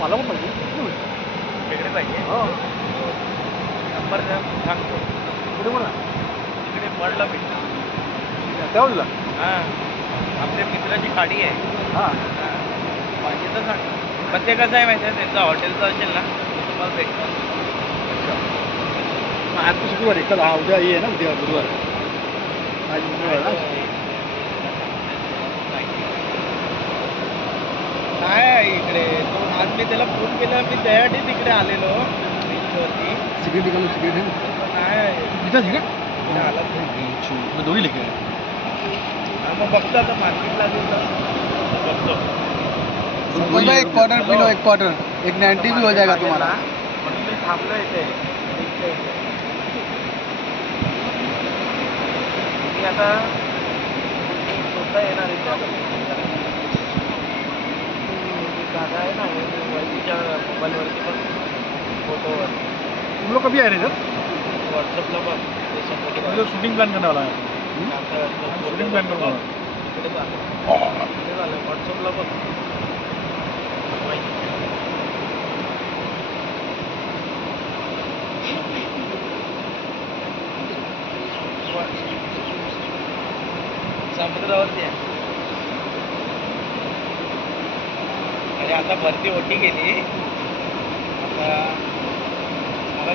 मला पण पाहिजे वेगळे पाहिजे हो नंबर सांगतो कुठे म्हणा तिकडे मडला भेटतो त्यावळीला हां आपल्या मित्राची गाडी आहे हां पाहिजे तर सांग पण ते कसं आहे माहिती आहे त्यांचं हॉटेलचं असेल ना तुम्हाला भेटणार आज तर शुक्रवार आहे कल हा उद्या आहे ना उद्या गुरुवार आज मंगळवार ना काय आहे इकडे तो आज मी त्याला फोन केला मी त्यासाठी तिकडे आलेलो बीचवरती सिगरेट निघालो सिगरेट आहे पण नाही आहे तिथं सिगरेट इकडे आलाच नाही मैं दोही लेके आया हा मग बघतो आता मार्केटला गेलो बघतो एक क्वार्टर पी लो एक क्वार्टर एक 90 भी हो जाएगा तुम्हारा म्हणून मी थांबलो इथे मी आता स्वतः येणार इथे आता दादा आहे ना वैदीच्या मोबाईलवरती पण फोटोवर तुम लोग कभी आ रहे सर व्हॉट्सअपला बघ ते समोर शूटिंग प्लान करने वाला है शूटिंग प्लान करने वाला इकडे झालं इकडे झालं व्हॉट्सअपला बघ समुद्रावरती आहे अरे आता भरती ओटी गेली आता मला